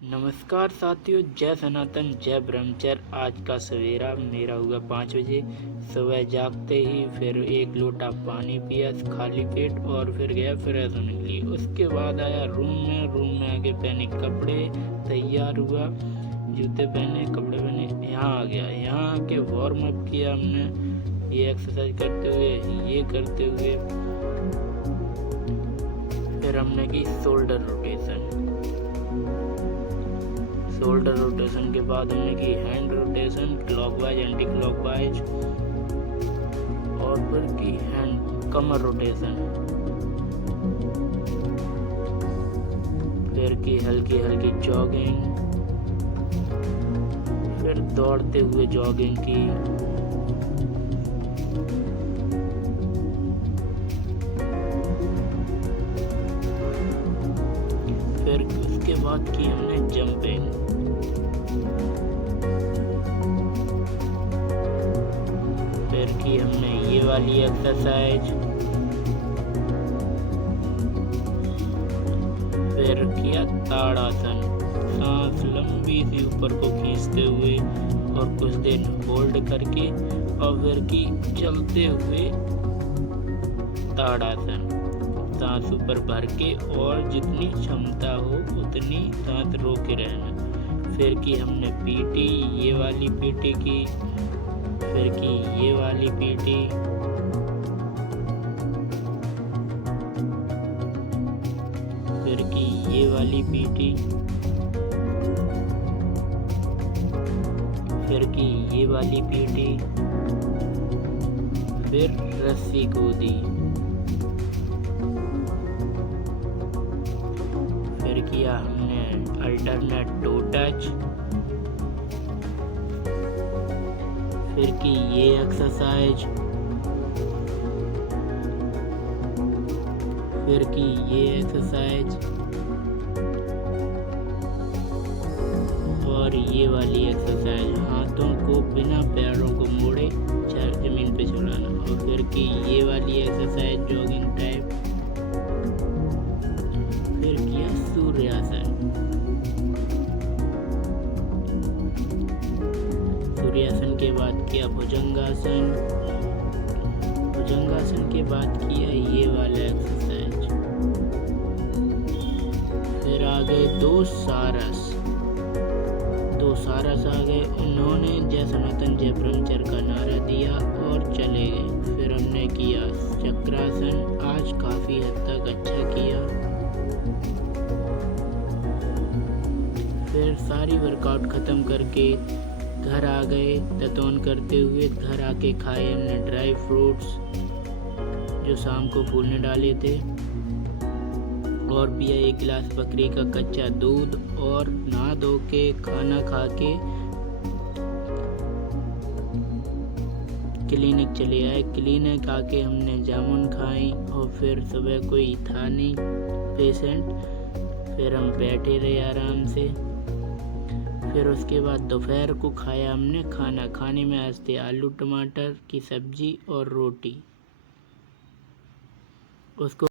नमस्कार साथियों, जय सनातन जय ब्रह्मचर्य। आज का सवेरा मेरा हुआ 5 बजे। सुबह जागते ही फिर एक लोटा पानी पिया खाली पेट और फिर गया फ्रेश होने के लिए। उसके बाद आया रूम में आके पहने कपड़े, तैयार हुआ, जूते पहने, कपड़े पहने, यहाँ आ गया। यहाँ आके वार्म अप किया हमने, ये एक्सरसाइज करते हुए, ये करते हुए फिर हमने की शोल्डर रोटेशन के बाद हमने की hand rotation, clockwise anti clockwise, और फिर की हैंड कमर रोटेशन, फिर की हल्की हल्की जॉगिंग, फिर दौड़ते हुए जॉगिंग की, फिर उसके बाद की हमने जंपिंग, फिर की हमने ये वाली एक्सरसाइज, फिर किया ताड़ासन, सांस लंबी सी ऊपर को खींचते हुए और कुछ देर होल्ड करके, और फिर की चलते हुए ताड़ासन, सांस ऊपर भर के और जितनी क्षमता हो उतनी सांस रोके रहना। फिर की हमने पीटी, ये वाली पीटी की, फिर की ये वाली पीटी, फिर की ये वाली पीटी, फिर की ये वाली पीटी, फिर रस्सी कूदी, फिर किया हमने अल्टरनेट टो टच, फिर की ये एक्सरसाइज, फिर की ये एक्सरसाइज, और ये वाली एक्सरसाइज, हाथों को बिना पैरों को मोड़े जमीन पे चलाना, और फिर की ये वाली एक्सरसाइज जॉगिंग टाइप, फिर किया सूर्यासन। सूर्यासन के बाद किया भुजंगासन, भुजंगासन के बाद किया ये वाला एक्सरसाइज, फिर आ गए दो सारस आ गए। उन्होंने जय सनातन जय ब्रह्मचर्य का नारा दिया और चले गए। फिर हमने किया चक्रासन, आज काफी हद तक अच्छा किया। फिर सारी वर्कआउट खत्म करके घर आ गए। ततौन करते हुए घर आके खाए हमने ड्राई फ्रूट्स जो शाम को फूलने डाले थे, और पिया एक गिलास बकरी का कच्चा दूध, और नहा धो के खाना खा के क्लिनिक चले आए। क्लिनिक आके हमने जामुन खाई, और फिर सुबह कोई था नहीं पेशेंट, फिर हम बैठे रहे आराम से। फिर उसके बाद दोपहर को खाया हमने खाना। खाने में आज थे आलू टमाटर की सब्जी और रोटी। उसको